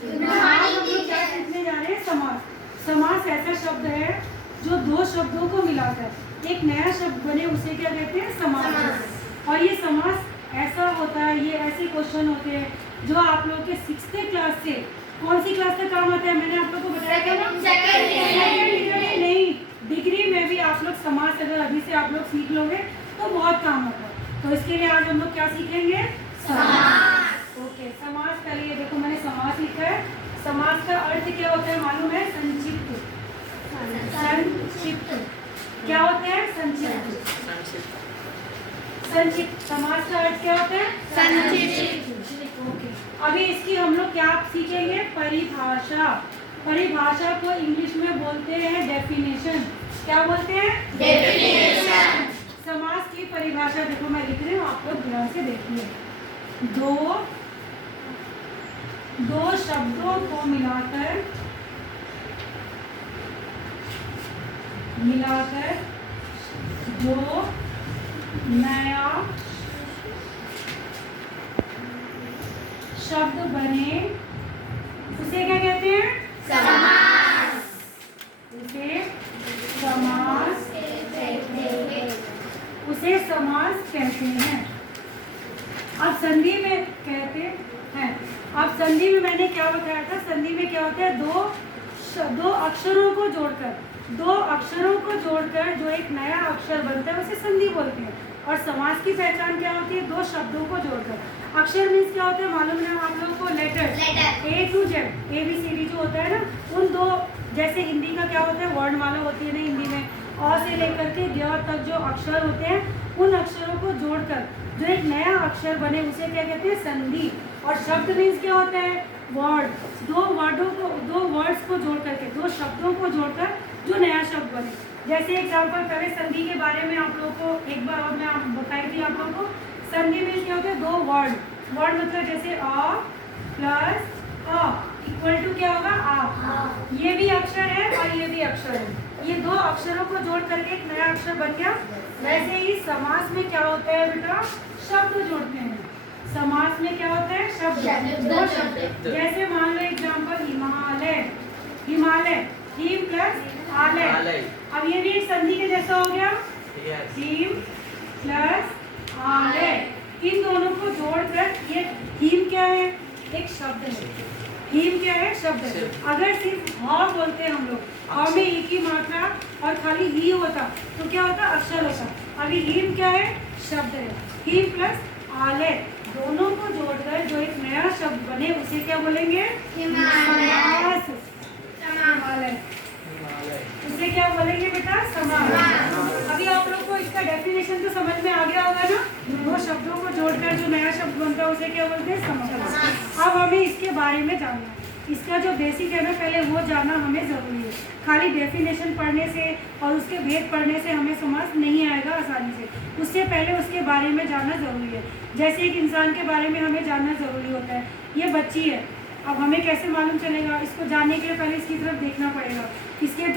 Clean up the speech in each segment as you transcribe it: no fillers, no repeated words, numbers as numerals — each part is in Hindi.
आज हम लोग क्या सीखने जा रहे हैं? समास। समास ऐसा शब्द है जो दो शब्दों को मिलाकर एक नया शब्द बने, उसे क्या कहते हैं? समास। और ये समास ऐसा होता है, ये ऐसे क्वेश्चन होते हैं जो आप लोग के 6th क्लास से कौन सी क्लास तक काम आता है? मैंने आप लोग को बताया था ना, सेकंड नहीं, डिग्री में भी आप लोग समास अगर अभी से आप लोग सीख लोगे तो बहुत काम होगा। तो इसके लिए आज हम लोग क्या सीखेंगे? समास। ओके, समास का लिए देखो मैंने समास लिखा है। समास का अर्थ क्या होता है मालूम है? संक्षिप्त। संक्षिप्त क्या होता है? संक्षिप्त। संक्षिप्त समास का अर्थ क्या होता है? संक्षिप्त। ओके, अभी इसकी हम लोग क्या सीखेंगे? परिभाषा। परिभाषा को इंग्लिश में बोलते हैं डेफिनेशन। क्या बोलते हैं? डेफिनेशन। समास की परिभाषा देखो मैं लिख रही हूँ, आप लोग ध्यान से देखिए। दो शब्दों को मिलाकर जो नया शब्द बने उसे क्या कहते हैं? समास। उसे समास कहते हैं। अब संधि में कहते हैं। अब संधि में मैंने क्या बताया था? संधि में क्या होता है? दो अक्षरों को जोड़कर जो एक नया अक्षर बनता है उसे संधि बोलते हैं। और समास की पहचान क्या होती है? दो शब्दों को जोड़कर। अक्षर मीन्स क्या होता है मालूम है आप लोगों को? Letter A to Z, ABCD जो होता है ना, उन दो, जैसे हिंदी का क्या होता है? वर्णमाला होती है ना हिंदी में, अ से लेकर के य तक जो अक्षर होते हैं, उन अक्षरों को जोड़कर जो एक नया अक्षर बने उसे क्या कहते हैं? संधि। और शब्द मीन्स क्या होता है? वर्ड। दो वर्ड्स को जोड़ करके, दो शब्दों को जोड़कर जो नया शब्द बने। जैसे एग्जाम्पल पहले संधि के बारे में आप लोगों को एक बार और मैं बताई थी आप लोगों को। संधि मीन्स क्या होता है? दो वर्ड मतलब जैसे अ प्लस अ इक्वल टू क्या होगा? आ। ये भी अक्षर है और ये भी अक्षर है। ये दो अक्षरों को जोड़ करके एक नया अक्षर बन गया। वैसे ही समास में क्या होता है बेटा? शब्द जोड़ते हैं। समास में क्या होता है? शब्द। दो शब्द। जैसे मान लो एग्जाम्पल हिमालय, हिम प्लस आलय। अब ये भी एक संधि के जैसा हो गया। हिम प्लस आलय, इन दोनों को जोड़कर ये हिम क्या है? एक शब्द है। हिम क्या है? शब्द है। अगर सिर्फ ह बोलते हैं हम लोग, ह में एक ही मात्रा और खाली ही होता तो क्या होता? अक्षर होता। अभी हिम क्या है? शब्द है। हिम प्लस आलय दोनों को जोड़कर जो एक नया शब्द बने उसे क्या बोलेंगे? समास। उसे क्या बोलेंगे बेटा? समास। अभी आप लोग को इसका डेफिनेशन तो समझ में आ गया होगा ना? दो शब्दों को जोड़कर जो नया शब्द बनता है उसे क्या बोलते हैं? समास। अब हमें इसके बारे में जानना है। इसका जो बेसिक है ना, पहले वो जानना हमें ज़रूरी है। खाली डेफिनेशन पढ़ने से और उसके भेद पढ़ने से हमें समास नहीं आएगा आसानी से। उससे पहले उसके बारे में जानना ज़रूरी है। जैसे एक इंसान के बारे में हमें जानना ज़रूरी होता है। ये बच्ची है, अब हमें कैसे मालूम चलेगा? इसको जानने के लिए पहले इसकी तरफ देखना पड़ेगा। इसके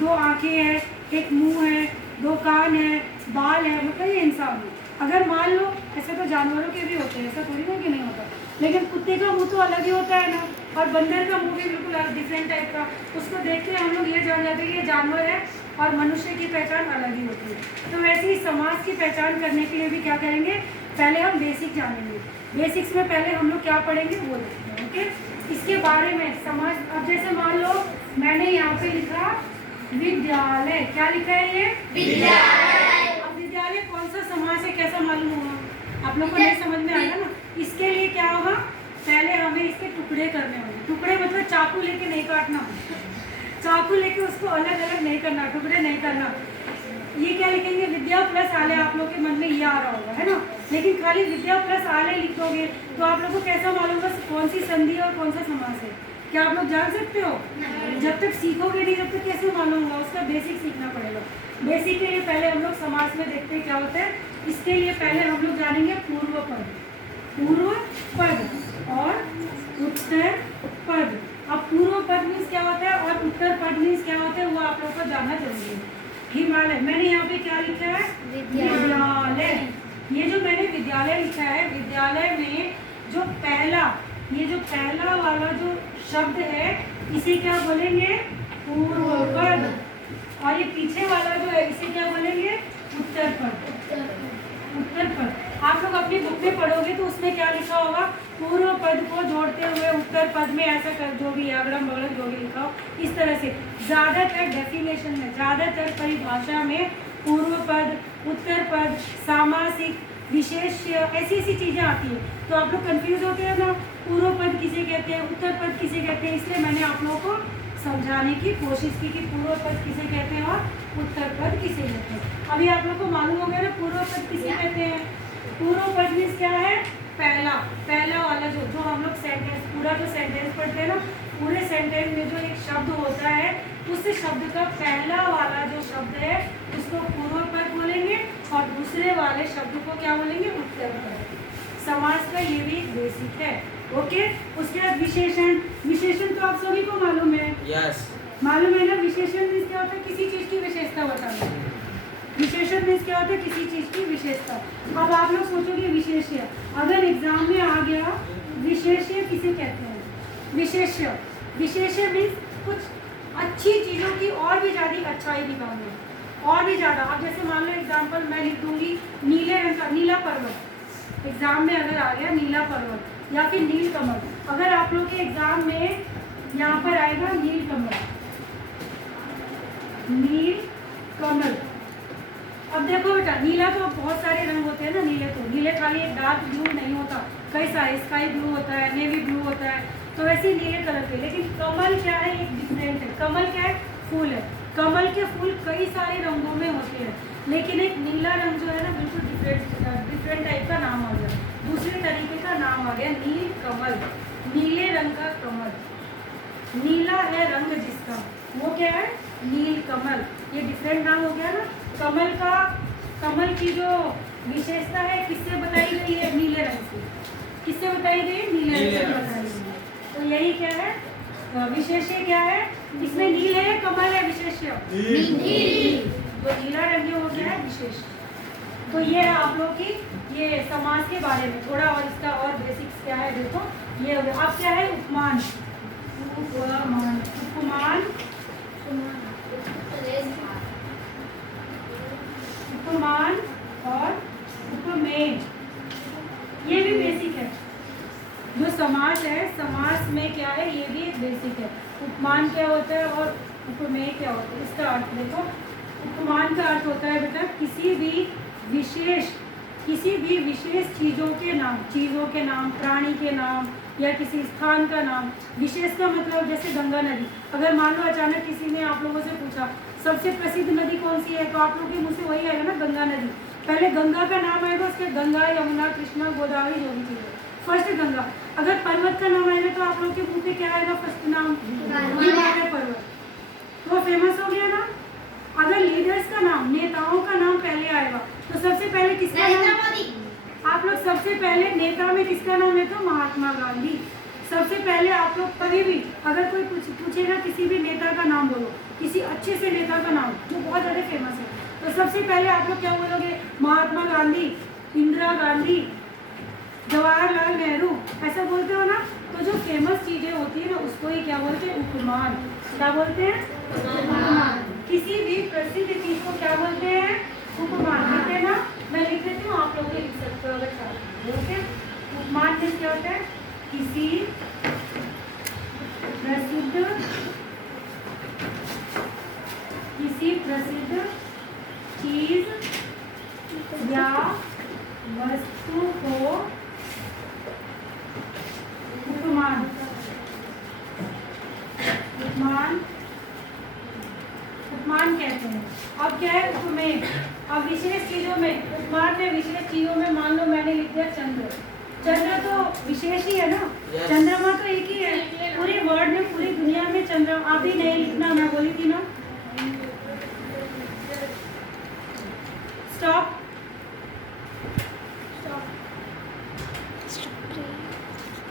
दो आँखें हैं, एक मुंह है, दो कान है, बाल है, मतलब ये इंसान है। अगर मान लो, ऐसे तो जानवरों के भी होते हैं, ऐसा थोड़ी ना कि नहीं होता, लेकिन कुत्ते का मुंह तो अलग ही होता है ना, और बंदर का मुंह भी बिल्कुल डिफरेंट टाइप का। उसको देख के हम लोग ये जान जाते हैं कि ये जानवर है, और मनुष्य की पहचान अलग ही होती है। तो वैसे ही समाज की पहचान करने के लिए भी क्या करेंगे? पहले हम बेसिक जानेंगे। बेसिक्स में पहले हम लोग क्या पढ़ेंगे वो देखेंगे। ओके, इसके बारे में समाज। अब जैसे मान लो मैंने यहाँ पे लिखा विद्यालय, क्या लिखा है? ये विद्यालय। अब विद्यालय कौन सा समास है कैसा मालूम होगा? आप लोग को नहीं समझ में आएगा ना। इसके लिए क्या होगा? पहले हमें इसके टुकड़े करने होंगे। टुकड़े मतलब चाकू लेके नहीं काटना, चाकू लेके उसको अलग अलग नहीं करना, टुकड़े नहीं करना। ये क्या लिखेंगे? विद्या प्लस आलय। आप लोग के मन में ये आ रहा होगा, है ना? लेकिन खाली विद्या प्लस आलय लिखोगे तो आप लोग को कैसा मालूम होगा कौन सी संधि और कौन सा समास है? क्या आप लोग जान सकते हो? जब तक सीखोगे नहीं तब तक कैसे मालूम होगा? उसका बेसिक सीखना पड़ेगा। बेसिक के लिए पहले हम लोग समास में देखते हैं क्या होता है। इसके लिए पहले हम लोग जानेंगे पूर्व पद और उत्तर पद। अब पूर्व पद मीन्स क्या होता है और उत्तर पद मीन्स क्या होता है वो आप लोगों को जानना जरूरी है। हिमालय, मैंने यहाँ पे क्या लिखा है? विद्यालय। ये जो मैंने विद्यालय लिखा है, विद्यालय में जो पहला वाला जो शब्द है इसे क्या बोलेंगे? पूर्व पद। और ये पीछे वाला जो है इसे क्या बोलेंगे? उत्तर पद। उत्तर पद। आप लोग अपनी बुक में पढ़ोगे तो उसमें क्या लिखा होगा? पूर्व पद को जोड़ते हुए उत्तर पद में ऐसा कर, जो भी अगड़म बगड़म जो भी लिखा हो इस तरह से। ज़्यादातर डेफिनेशन में, ज़्यादातर परिभाषा में पूर्व पद, उत्तर पद, सामासिक, विशेष्य ऐसी ऐसी चीज़ें आती है। तो आप लोग कंफ्यूज होते हैं ना, पूर्व पद किसे कहते हैं, उत्तर पद किसे कहते हैं। इसलिए मैंने आप लोगों को समझाने की कोशिश की कि पूर्व पद किसे कहते हैं और उत्तर पद किसे कहते हैं। अभी आप लोग को मालूम हो गया ना पूर्व पद किसे कहते हैं। पूर्व पद में क्या है? पहला वाला जो हम लोग सेंटेंस, पूरा जो सेंटेंस पढ़ते हैं ना, पूरे सेंटेंस में जो एक शब्द होता है उस शब्द का पहला वाला जो शब्द है उसको पूर्व पद बोलेंगे और दूसरे वाले शब्द को क्या बोलेंगे? उत्तर पद। समास का ये भी एक बेसिक है। ओके, उसके बाद विशेषण। विशेषण तो आप सभी को मालूम है। यस, मालूम है ना। विशेषण मीन्स क्या होता है? किसी चीज की विशेषता बताना। विशेषण मीन्स क्या होता है? किसी चीज की विशेषता। अब आप लोग सोचोगे विशेष्य, अगर एग्जाम में आ गया विशेष्य किसे कहते हैं? विशेष्य मीन्स कुछ अच्छी चीजों की और भी ज्यादा अच्छाई निकालना, और भी ज्यादा। अब जैसे मान लो एग्जाम्पल मैं लिख दूंगी नीले रंग का नीला पर्वत। एग्जाम में अगर आ गया नीला पर्वत या फिर नील कमल, अगर आप लोग के एग्जाम में यहाँ पर आएगा नील कमल, नील कमल। अब देखो बेटा, नीला तो बहुत सारे रंग होते हैं ना। नीले खाली एक डार्क ब्लू नहीं होता, कई सारे स्काई ब्लू होता है, नेवी ब्लू होता है, तो वैसे नीले कलर के। लेकिन कमल क्या है? एक डिफरेंट है। कमल क्या है? फूल है। कमल के फूल कई सारे रंगों में होते हैं, लेकिन एक नीला रंग जो है ना बिल्कुल डिफरेंट टाइप का नाम आ गया, दूसरे तरीके का नाम आ गया, नील कमल। नीले रंग का कमल, नीला है रंग जिसका, वो क्या है? नील कमल। ये डिफरेंट नाम हो गया ना। कमल की जो विशेषता है किससे बताई गई है? नीले रंग से। किससे बताई गई? नीले रंग से बताई गई है। तो यही क्या है? विशेष्य क्या है? इसमें नील है, कमल है, विशेष्य तो नीला रंग हो गया है विशेष। तो ये है आप लोग की ये समास के बारे में थोड़ा, और इसका और बेसिक्स क्या है देखो। ये हो गया। अब क्या है? उपमान। उपमान और उपमेय, ये भी बेसिक है। जो समास है, समास में क्या है? ये भी एक बेसिक है। उपमान क्या होता है और उपमेय क्या होता है, इसका अर्थ देखो। उपमान का अर्थ होता है बेटा किसी भी विशेष चीज़ों के नाम, प्राणी के नाम या किसी स्थान का नाम। विशेष का मतलब जैसे गंगा नदी। अगर मान लो अचानक किसी ने आप लोगों से पूछा सबसे प्रसिद्ध नदी कौन सी है, तो आप लोगों के मुँह से वही आएगा ना, गंगा नदी। पहले गंगा का नाम आएगा, उसके गंगा, यमुना, कृष्णा, गोदावरी जो भी चीज़ है, फर्स्ट गंगा। अगर पर्वत का नाम आएगा तो आप लोग के मुँह पे क्या आएगा? फर्स्ट नाम हिमालय पर्वत, तो फेमस हो गया ना। अगर लीडर्स का नाम, नेताओं का नाम पहले आएगा तो सबसे पहले किसका नाम? आप लोग सबसे पहले नेता में किसका नाम है? तो महात्मा गांधी। सबसे पहले आप लोग कभी भी अगर कोई पूछेगा किसी भी नेता का नाम बोलो, किसी अच्छे से नेता का नाम जो बहुत ज़्यादा फेमस है, तो सबसे पहले आप लोग क्या बोलोगे? महात्मा गांधी, इंदिरा गांधी, जवाहरलाल नेहरू, ऐसा बोलते हो ना। तो जो फेमस चीजें होती है ना उसको ही क्या बोलते हैं? उपमान। क्या बोलते हैं? उपमान। किसी भी प्रसिद्ध चीज को क्या बोलते हैं? उपमान। ठीक है ना, मैं लिख देती हूँ, आप लोग भी लिख सकते हो अगर चाहो। ओके, उपमान में क्या होता है? किसी प्रसिद्ध चीज या वस्तु को उपमान कहते हैं। अब क्या है? उपमेय। अब विशेष चीजों में, उपमान में विशेष चीजों में मान लो मैंने लिख दिया चंद्र। चंद्र तो विशेष ही है ना। चंद्रमा तो एक ही है पूरे वर्ल्ड में, पूरी दुनिया में चंद्र। आप भी नहीं लिखना, मैं बोली थी ना। स्टॉप।